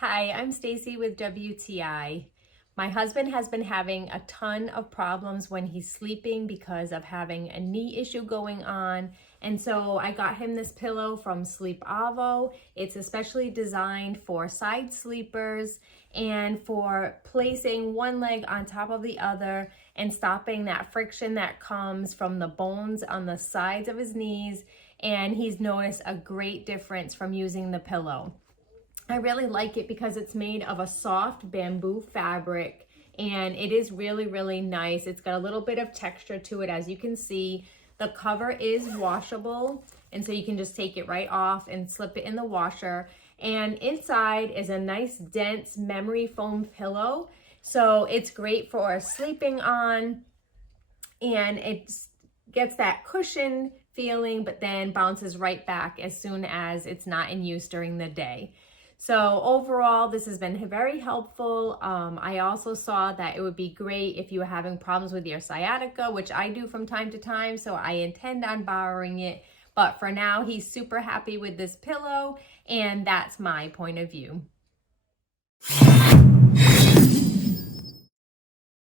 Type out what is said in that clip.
Hi, I'm Stacy with WTI. My husband has been having a ton of problems when he's sleeping because of having a knee issue going on. And so I got him this pillow from Sleepavo. It's especially designed for side sleepers and for placing one leg on top of the other and stopping that friction that comes from the bones on the sides of his knees. And he's noticed a great difference from using the pillow. I really like it because it's made of a soft bamboo fabric and it is really nice. It's got a little bit of texture to it, as you can see. The cover is washable, and so you can just take it right off and slip it in the washer. And inside is a nice dense memory foam pillow. So it's great for sleeping on, and it gets that cushion feeling, but then bounces right back as soon as it's not in use during the day. So overall, this has been very helpful. I also saw that it would be great if you were having problems with your sciatica, which I do from time to time, so I intend on borrowing it. But for now, he's super happy with this pillow, and that's my point of view.